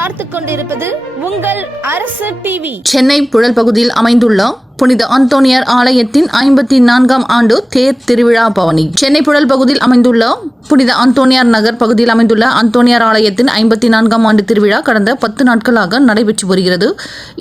பார்த்துக் கொண்டிருப்பது உங்கள் அரசு டிவி. சென்னை புழல் பகுதியில் அமைந்துள்ள புனித அந்தோனியார் ஆலயத்தின் 54ஆம் ஆண்டு தேர் திருவிழா பவனி. சென்னை புழல் பகுதியில் அமைந்துள்ள புனித அந்தோனியார் நகர் பகுதியில் அமைந்துள்ள அந்தோனியார் ஆலயத்தின் 54ஆம் ஆண்டு திருவிழா கடந்த 10 நாட்களாக நடைபெற்று வருகிறது.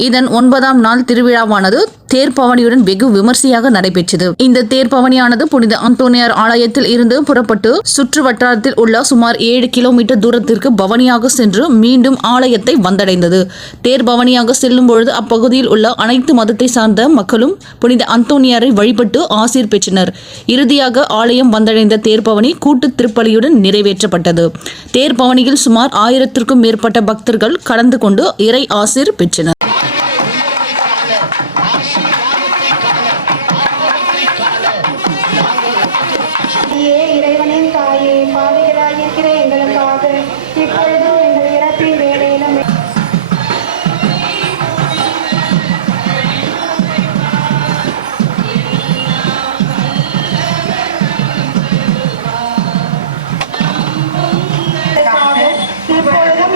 இதன் 9ஆம் நாள் திருவிழாவானது தேர் பவனியுடன் வெகு விமர்சையாக நடைபெற்றது. இந்த தேர் பவனியானது புனித அந்தோனியார் ஆலயத்தில் இருந்து புறப்பட்டு சுற்று வட்டாரத்தில் உள்ள சுமார் 7 கிலோமீட்டர் தூரத்திற்கு பவனியாக சென்று மீண்டும் ஆலயத்தை வந்தடைந்தது. தேர் பவனியாக செல்லும் பொழுது அப்பகுதியில் உள்ள அனைத்து மதத்தை சார்ந்த மக்களும் புனித அந்தோனியாரை வழிபட்டு ஆசீர் பெற்றனர். இறுதியாக ஆலயம் வந்தடைந்த தேர்பவனி கூட்டு திருப்பலியுடன் நிறைவேற்றப்பட்டது. தேர்பவனியில் சுமார் 1000க்கும் மேற்பட்ட பக்தர்கள் கலந்து கொண்டு இறை ஆசீர் பெற்றனர். இறைவனின் தாயே, பாவிகளாயிருக்கிற எங்களுக்காக இப்பொழுதும் எங்கள் இறப்பின் வேளையிலும்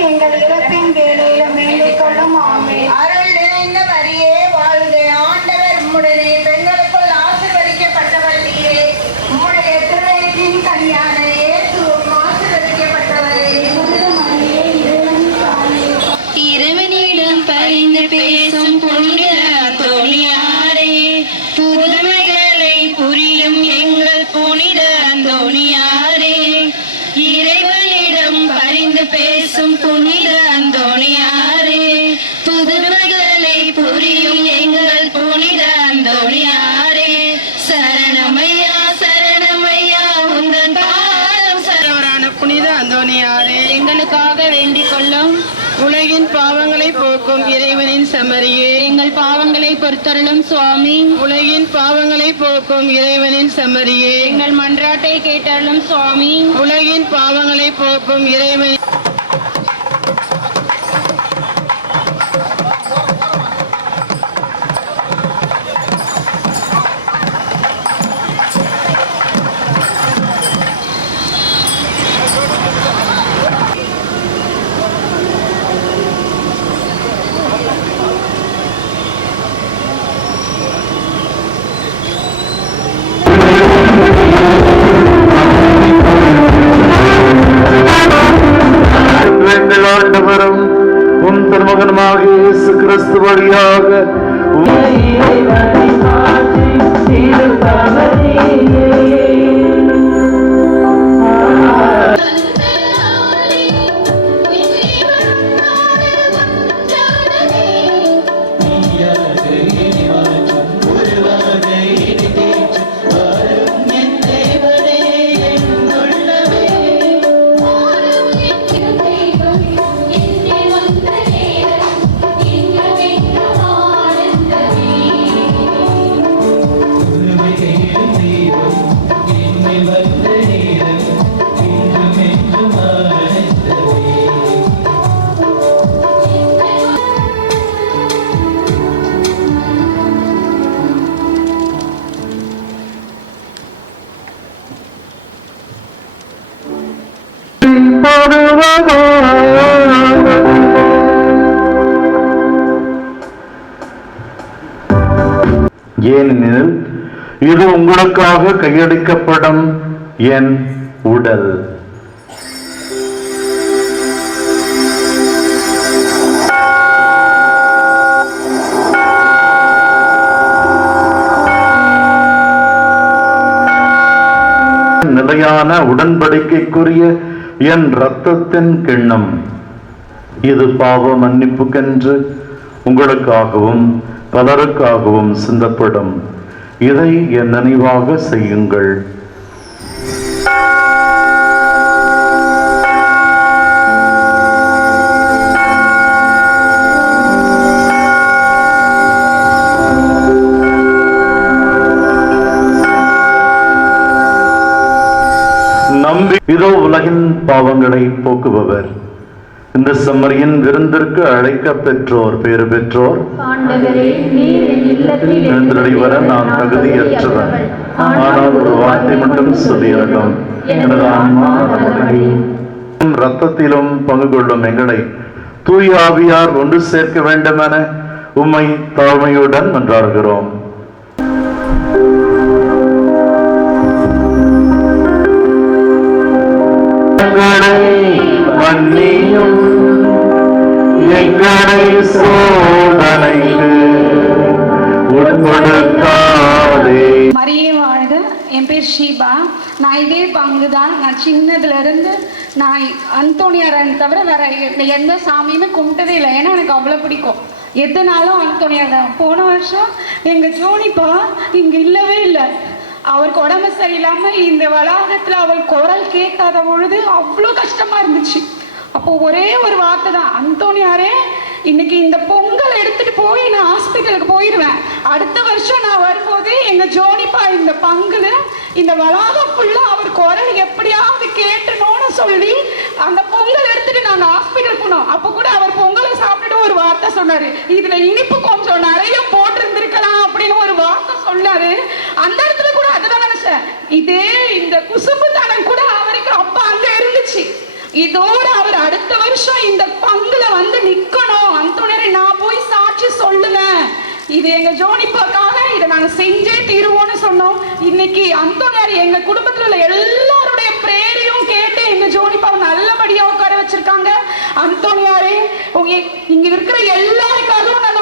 எங்கள் இறப்பின் வேளையிலும் வேண்டிக் கொள்ளும். ஆமென். அருள் நிறைந்த மரியே வாழ்க, ஆண்டவர் உம்முடனே, பெண்களுக்குள் ஆசீர்வதிக்கப்பட்டவள் நீரே. உம்முடைய திருவயிற்றின் கனியான இயேசுவும் ஆசீர்வதிக்கப்பட்டவரே. இறைவனிடம் பரிந்து பேசும் புனித அந்தோனியாரே, புதுமைகளை புரியும் எங்கள் புனித அந்தோனியாரே. இறைவனிடம் பரிந்து பேசும் புனித அந்தோனியாரே, புதுமைகளை புரியும் எங்கள் புனித அந்தோனியாரே. சரணமையா சரணமையா உங்கள் பாதம் சரவரான புனித அந்தோனியாரே, எங்களுக்காக வேண்டிக் கொள்ளும். உலகின் பாவங்களை போக்கும் இறைவனின் செம்மறியே, எங்கள் பாவங்களை பொறுத்தருளும் சுவாமி. உலகின் பாவங்களை போக்கும் இறைவனின் செம்மறியே, எங்கள் மன்றாட்டை கேட்டருளும் சுவாமி. உலகின் பாவங்களை போக்கும் இறைவனின் ஆண்டவரும் உம் திருமகனுமாக இயேசு கிறிஸ்து வழியாக ஏனெனில் இது உங்களுக்காக கையளிக்கப்படும் என் உடல். நிலையான உடன்படிக்கைக்குரிய என் இரத்தத்தின் கிண்ணம். இது பாவ மன்னிப்புக்கென்று உங்களுக்காகவும் பலருக்காகவும் சிந்தப்படும். இதை என் நினைவாக செய்யுங்கள். இதோ உலகின் பாவங்களை போக்குபவர். இந்த செம்மறியின் விருந்திற்கு அழைக்க பெற்றோர் பேறு பெற்றோர். எழுந்தருளி வர நான் தகுதியற்றவன், ஆனால் ஒரு வார்த்தை மட்டும் சொல்லியிருக்கும், எனது ஆன்மா ரத்தத்திலும் பங்கு கொள்ளும் எங்களை தூய ஆவியார் ஒன்று சேர்க்க வேண்டுமென உம்மை தாழ்மையுடன் மன்றாடுகிறோம். மன்னியும் எங்களை சோதனைக்கு உட்படுத்தாதே. மரியே வாழ்க. என் பேர் ஷீபா. நான் இதே பங்கு தான். நான் சின்னதுலேருந்து நான் அந்தோணியாரன் தவிர வேற எந்த சாமியுமே கும்பிட்டதே இல்லை. ஏன்னா எனக்கு அவ்வளோ பிடிக்கும். எதுனாலும் அந்தோணியார் தான். போன வருஷம் எங்கள் ஜோனிப்பா இங்கே இல்லவே இல்லை. அவருக்கு உடம்பு சரியில்லாமல் இந்த வளாகத்தில் அவள் குரல் கேட்காத பொழுது அவ்வளோ கஷ்டமாக இருந்துச்சு. அப்போ ஒரே ஒரு வார்த்தை தான், அந்தோணியாரே இன்னைக்கு இந்த பொங்கல் எடுத்துட்டு போய் நான் ஹாஸ்பிட்டலுக்கு போயிடுவேன். அடுத்த வருஷம் நான் வரும்போது எங்க ஜோனிப்பா இந்த பங்குல இந்த வளாகம் ஃபுல்லா அவர் குரல் எப்படியாவது கேட்டணும்னு சொல்லி அந்த பொங்கல் எடுத்துட்டு நாங்க ஹாஸ்பிட்டல் போனோம். அப்ப கூட அவர் பொங்கலை சாப்பிட்டுட்டு ஒரு வார்த்தை சொன்னாரு, இதுல இனிப்பு கொஞ்சம் நிறைய போட்டிருந்திருக்கலாம் அப்படின்னு ஒரு வார்த்தை சொன்னாரு. அந்த இடத்துல கூட அதுதான் நினைச்சேன், இதே இந்த குசும்பு தனம் கூட அவருக்கு அப்ப அங்க இருந்துச்சு. இதோட அவர் அடுத்த வருஷம் இந்த பங்குல வந்து நிக்கணும், அந்தோணியாரை நான் போய் சாட்சி சொல்லுவேன், இது எங்க ஜோனிப்பாக்காக இதை நாங்க செஞ்சே தீருவோம்னு சொன்னோம். இன்னைக்கு அந்தோணியார் எங்க குடும்பத்துல உள்ள எல்லாருடைய பிரேயரையும் கேட்டு எங்க ஜோனிப்பாவை நல்லபடியா உட்கார வச்சிருக்காங்க. அந்தோணியாரே இங்க இருக்கிற எல்லாருக்காகவும் நான்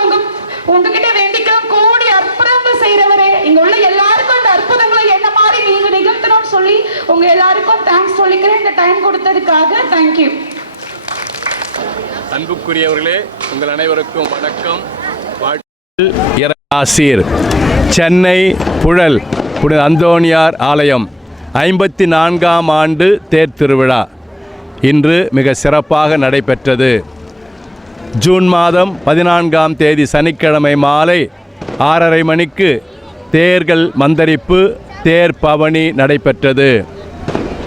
உங்ககிட்ட வேண்டிக்கலாம், கோடி அற்புதங்கள் செய்யறவரே, இங்க உள்ள எல்லாருக்கும் இந்த அற்புதங்களை என்ன மாதிரி நீங்க நிகழ்த்தணும்னு சொல்லி உங்க எல்லாருக்கும் தேங்க்ஸ் சொல்லிக்கிறேன். இந்த டைம் கொடுத்ததுக்காக தேங்க்யூ. அன்புக்குரியவர்களே, உங்கள் அனைவருக்கும் வணக்கம். ஆசீர் சென்னை புழல் புனித அந்தோணியார் ஆலயம் 54ஆம் ஆண்டு தேர் திருவிழா இன்று மிக சிறப்பாக நடைபெற்றது. ஜூன் மாதம் 14ஆம் தேதி சனிக்கிழமை மாலை 6:30 மணிக்கு தேர்கள் மந்தரிப்பு தேர் பவனி நடைபெற்றது.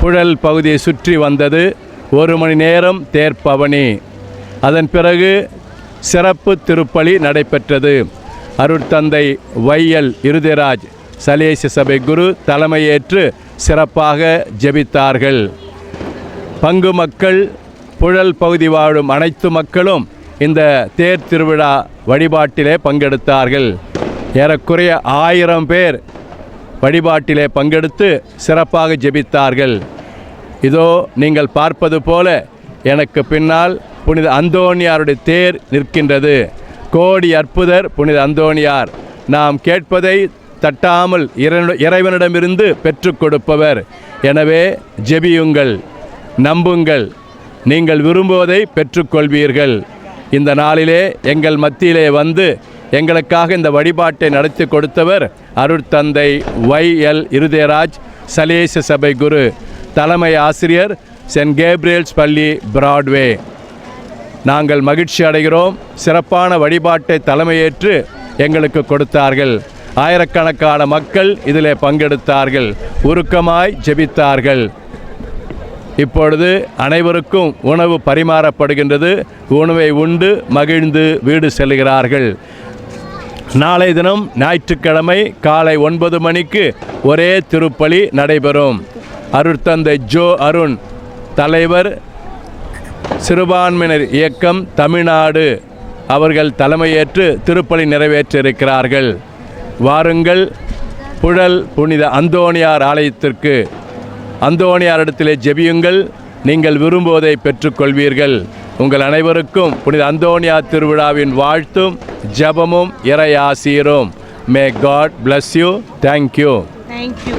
புழல் பகுதியை சுற்றி வந்தது. 1 மணி நேரம் தேர் பவனி. அதன் பிறகு சிறப்பு திருப்பலி நடைபெற்றது. அருட்தந்தை வையல் இருதராஜ் சலேச சபை குரு தலைமையேற்று சிறப்பாக ஜெபித்தார்கள். பங்கு மக்கள், புழல் பகுதி வாழும் அனைத்து மக்களும் இந்த தேர் திருவிழா வழிபாட்டிலே பங்கெடுத்தார்கள். ஏறக்குறைய 1000 பேர் வழிபாட்டிலே பங்கெடுத்து சிறப்பாக ஜெபித்தார்கள். இதோ நீங்கள் பார்ப்பது போல எனக்கு பின்னால் புனித அந்தோணியாருடைய தேர் நிற்கின்றது. கோடி அற்புதர் புனித அந்தோணியார். நாம் கேட்பதை தட்டாமல் இறைவனிடமிருந்து பெற்றுக் கொடுப்பவர். எனவே ஜெபியுங்கள், நம்புங்கள், நீங்கள் விரும்புவதை பெற்றுக்கொள்வீர்கள். இந்த நாளிலே எங்கள் மத்தியிலே வந்து எங்களுக்காக இந்த வழிபாட்டை நடத்தி கொடுத்தவர் அருட்தந்தை YL இருதராஜ் சலேச சபை குரு, தலைமை ஆசிரியர் சென்ட் கேப்ரியல்ஸ் பள்ளி பிராட்வே. நாங்கள் மகிழ்ச்சி அடைகிறோம். சிறப்பான வழிபாட்டை தலைமையேற்று எங்களுக்கு கொடுத்தார்கள். ஆயிரக்கணக்கான மக்கள் இதிலே பங்கெடுத்தார்கள், உருக்கமாய் ஜெபித்தார்கள். இப்பொழுது அனைவருக்கும் உணவு பரிமாறப்படுகின்றது. உணவை உண்டு மகிழ்ந்து வீடு செல்கிறார்கள். நாளை தினம் ஞாயிற்றுக்கிழமை காலை 9 மணிக்கு ஒரே திருப்பலி நடைபெறும். அருட்தந்தை ஜோ அருண் தலைவர் சிறுபான்மையினர் இயக்கம் தமிழ்நாடு அவர்கள் தலைமையேற்று திருப்பலி நிறைவேற்றிருக்கிறார்கள். வாருங்கள், புழல் புனித அந்தோணியார் ஆலயத்திற்கு. அந்தோணியாரிடத்திலே ஜெபியுங்கள், நீங்கள் விரும்புவதை பெற்றுக்கொள்வீர்கள். உங்கள் அனைவருக்கும் புனித அந்தோணியார் திருவிழாவின் வாழ்த்தும் ஜெபமும் இறை ஆசீரும். May God bless you. Thank you. Thank you.